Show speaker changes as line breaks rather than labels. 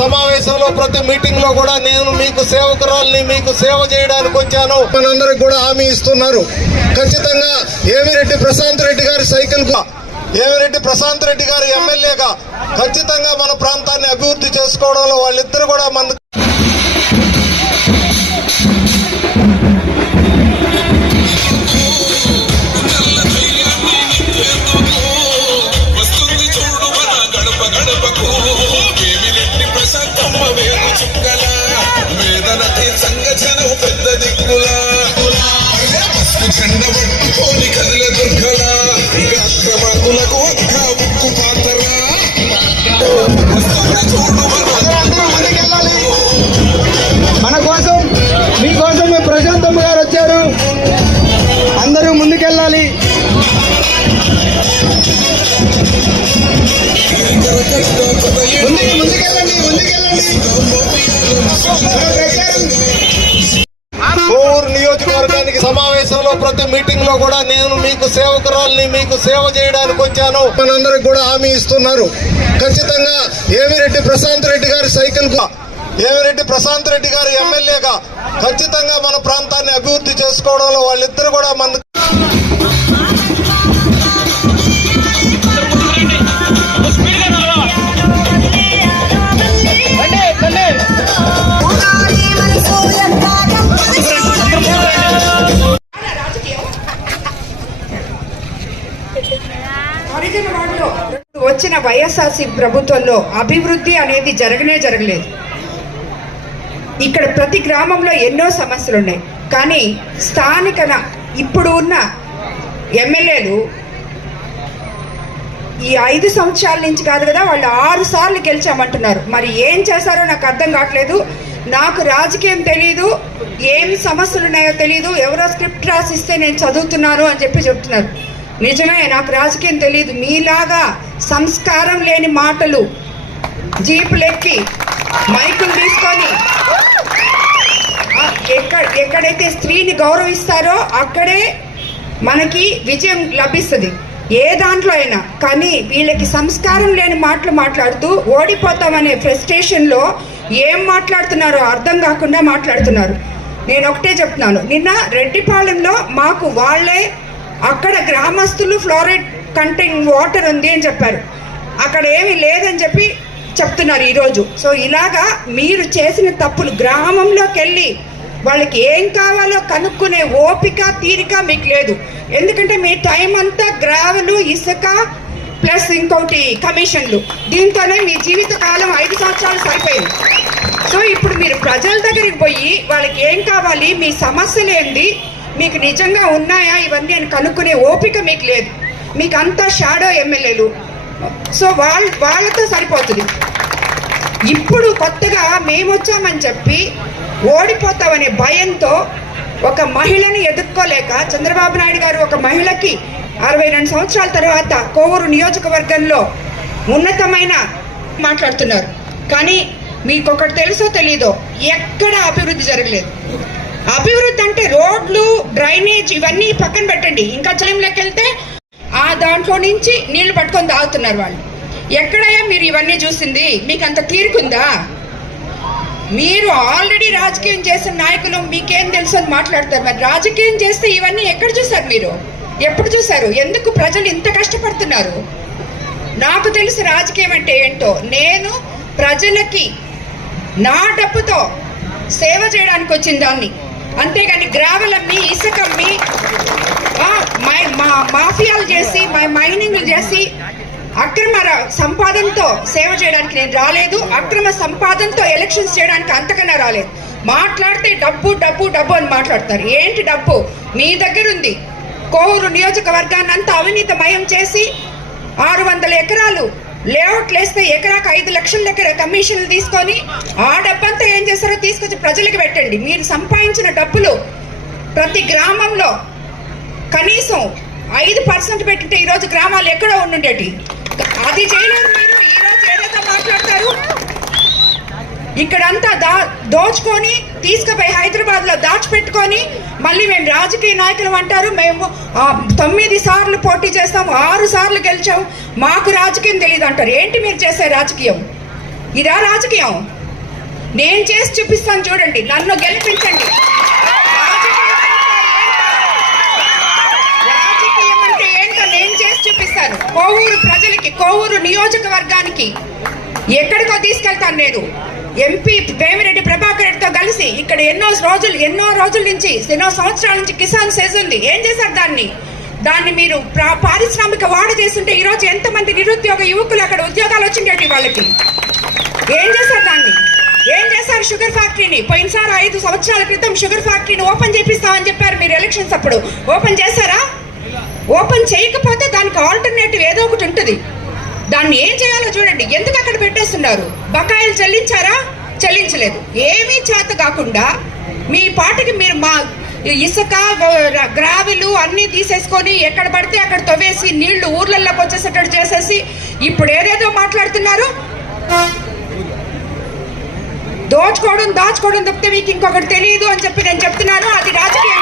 సమావేశంలో ప్రతి మీటింగ్లో కూడా నేను మీకు సేవకురాల్ని మీకు సేవ చేయడానికి వచ్చాను. మనందరికి కూడా హామీ ఇస్తున్నారు. ఖచ్చితంగా ఏమిరెడ్డి ప్రశాంత్ రెడ్డి గారి సైకిల్ ఏమిరెడ్డి ప్రశాంత్ రెడ్డి గారి ఎమ్మెల్యేగా ఖచ్చితంగా మన ప్రాంతాన్ని అభివృద్ధి చేసుకోవడంలో వాళ్ళిద్దరు కూడా మన సమావేశంలో ప్రతి మీటింగ్లో కూడా నేను మీకు సేవకురాల్ని మీకు సేవ చేయడానికి వచ్చాను. మనందరికి కూడా హామీ ఇస్తున్నారు. ఖచ్చితంగా ఏమిరెడ్డి ప్రశాంత్ రెడ్డి గారి సైకిల్ ఏమిరెడ్డి ప్రశాంత్ రెడ్డి గారు ఎమ్మెల్యేగా ఖచ్చితంగా మన ప్రాంతాన్ని అభివృద్ధి చేసుకోవడంలో వాళ్ళిద్దరు కూడా మన
వైఎస్ఆర్సీ ప్రభుత్వంలో అభివృద్ధి అనేది జరగనే జరగలేదు. ఇక్కడ ప్రతి గ్రామంలో ఎన్నో సమస్యలు ఉన్నాయి కానీ స్థానిక ఇప్పుడు ఉన్న ఎమ్మెల్యేలు ఈ ఐదు సంవత్సరాల నుంచి కాదు కదా వాళ్ళు ఆరు సార్లు గెలిచామంటున్నారు. మరి ఏం చేశారో నాకు అర్థం కావట్లేదు. నాకు రాజకీయం తెలియదు ఏం సమస్యలు ఉన్నాయో తెలియదు ఎవరో స్క్రిప్ట్ రాసిస్తే నేను చదువుతున్నాను అని చెప్పి చెప్తున్నారు. నిజమే నాకు రాజకీయం తెలియదు మీలాగా సంస్కారం లేని మాటలు జీపులెక్కి మైకులు తీసుకొని ఎక్కడ ఎక్కడైతే స్త్రీని గౌరవిస్తారో అక్కడే మనకి విజయం లభిస్తుంది. ఏ దాంట్లో అయినా. కానీ వీళ్ళకి సంస్కారం లేని మాటలు మాట్లాడుతూ ఓడిపోతామనే ఫ్రస్ట్రేషన్లో ఏం మాట్లాడుతున్నారో అర్థం కాకుండా మాట్లాడుతున్నారు. నేను ఒకటే చెప్తున్నాను. నిన్న రెడ్డిపాలెంలో మాకు వాళ్ళే అక్కడ గ్రామస్తులు ఫ్లోరైడ్ కంటెంట్ వాటర్ ఉంది అని చెప్పారు. అక్కడ ఏమీ లేదని చెప్పి చెప్తున్నారు ఈరోజు. సో ఇలాగా మీరు చేసిన తప్పులు గ్రామంలోకి వెళ్ళి వాళ్ళకి ఏం కావాలో కనుక్కునే ఓపిక తీరిక మీకు లేదు. ఎందుకంటే మీ టైం అంతా గ్రావెలు ఇసుక ప్లస్ ఇంకోటి కమిషన్లు. దీంతోనే మీ జీవిత కాలం ఐదు సంవత్సరాలు సరిపోయింది. సో ఇప్పుడు మీరు ప్రజల దగ్గరికి పోయి వాళ్ళకి ఏం కావాలి మీ సమస్యలు ఏంది మీకు నిజంగా ఉన్నాయా? ఇవన్నీ అని కనుక్కునే ఓపిక మీకు లేదు. మీకు అంతా షాడో ఎమ్మెల్యేలు. సో వాళ్ళ వాళ్ళతో సరిపోతుంది. ఇప్పుడు కొత్తగా మేము వచ్చామని చెప్పి ఓడిపోతామనే భయంతో ఒక మహిళని ఎదుర్కోలేక చంద్రబాబు నాయుడు గారు ఒక మహిళకి అరవై రెండు సంవత్సరాల తర్వాత కోవూరు నియోజకవర్గంలో ఉన్నతమైన మాట్లాడుతున్నారు. కానీ మీకు ఒకటి తెలుసో తెలీదో ఎక్కడ అభివృద్ధి జరగలేదు. అభివృద్ధి అంటే రోడ్లు డ్రైనేజ్ ఇవన్నీ పక్కన పెట్టండి. ఇంకా చలంలోకి వెళ్తే ఆ దాంట్లో నుంచి నీళ్ళు పట్టుకొని తాగుతున్నారు వాళ్ళు. ఎక్కడయ్యా మీరు ఇవన్నీ చూసింది? మీకు అంత తీరుకుందా? మీరు ఆల్రెడీ రాజకీయం చేసిన నాయకులు మీకేం తెలుసు అని మాట్లాడతారు. మరి రాజకీయం చేస్తే ఇవన్నీ ఎక్కడ చూసారు మీరు? ఎప్పుడు చూసారు ఎందుకు ప్రజలు ఇంత కష్టపడుతున్నారు? నాకు తెలుసు రాజకీయం అంటే ఏంటో నేను ప్రజలకి నా డబ్బుతో సేవ చేయడానికి వచ్చిన దాన్ని. అంతేగాని గ్రావెల్ అమ్మి ఇసుక అమ్మి మై- మా మాఫియాలు చేసి మైనింగ్లు చేసి అక్రమ సంపాదనతో సేవ చేయడానికి నేను రాలేదు. అక్రమ సంపాదనతో ఎలక్షన్స్ చేయడానికి అంతకన్నా రాలేదు. మాట్లాడితే డబ్బు డబ్బు డబ్బు అని మాట్లాడతారు. ఏంటి డబ్బు? మీ దగ్గర ఉంది కోవూరు నియోజకవర్గాన్ని అంతా అవినీతమయం చేసి ఆరు వందల ఎకరాలు లేఅవుట్లు వేస్తే ఎకరాకు ఐదు లక్షల దగ్గర కమిషన్లు తీసుకొని ఆ డబ్బంతా ఏం చేస్తారో తీసుకొచ్చి ప్రజలకు పెట్టండి. మీరు సంపాదించిన డబ్బులు ప్రతి గ్రామంలో కనీసం ఐదు పర్సెంట్ పెట్టింటే ఈరోజు గ్రామాలు ఎక్కడో ఉండుండేటి? అది చేయలేదు మీరు. ఈరోజు ఏదైతే మాట్లాడతారు ఇక్కడంతా దా దోచుకొని తీసుకుపోయి హైదరాబాద్లో దాచిపెట్టుకొని మళ్ళీ మేము రాజకీయ నాయకులు అంటారు. మేము తొమ్మిది సార్లు పోటీ చేస్తాము ఆరు సార్లు గెలిచాం మాకు రాజకీయం తెలియదు అంటారు. ఏంటి మీరు చేసే రాజకీయం? ఇదా రాజకీయం? నేను చేసి చూపిస్తాను చూడండి. నన్ను గెలిపించండి. రాజకీయం అంటే ఏంటో నేను చేసి చూపిస్తాను. కోవూరు ప్రజలకి కోవూరు నియోజకవర్గానికి ఎక్కడికో తీసుకెళ్తాను నేను. ఎంపీ వేమిరెడ్డి ప్రభాకర్ రెడ్డితో కలిసి ఇక్కడ ఎన్నో రోజులు ఎన్నో రోజుల నుంచి ఎన్నో సంవత్సరాల నుంచి కిసాన్ సేజ్ ఉంది ఏం చేశారు దాన్ని? దాన్ని మీరు పారిశ్రామిక వాడ చేస్తుంటే ఈరోజు ఎంతమంది నిరుద్యోగ యువకులు అక్కడ ఉద్యోగాలు వచ్చిండేటి వాళ్ళకి? ఏం చేశారు దాన్ని? ఏం చేశారు షుగర్ ఫ్యాక్టరీని? పోయినసారి ఐదు సంవత్సరాల క్రితం షుగర్ ఫ్యాక్టరీని ఓపెన్ చేపిస్తామని చెప్పారు మీరు ఎలక్షన్స్ అప్పుడు. ఓపెన్ చేశారా? ఓపెన్ చేయకపోతే దానికి ఆల్టర్నేటివ్ ఏదో ఒకటి ఉంటుంది. దాన్ని ఏం చేయాలో చూడండి. ఎందుకు అక్కడ పెట్టేస్తున్నారు? బకాయిలు చెల్లించారా? చెల్లించలేదు. ఏమీ చేత కాకుండా మీ పాటికి మీరు మా ఇసుక గ్రావిలు అన్నీ తీసేసుకొని ఎక్కడ పడితే అక్కడ తవ్వేసి నీళ్ళు ఊర్లలోకి వచ్చేసేటట్టు చేసేసి ఇప్పుడు ఏదేదో మాట్లాడుతున్నారు? దోచుకోవడం దాచుకోవడం తప్పితే మీకు ఇంకొకటి తెలియదు అని చెప్పి నేను చెప్తున్నాను. అది రాజకీయ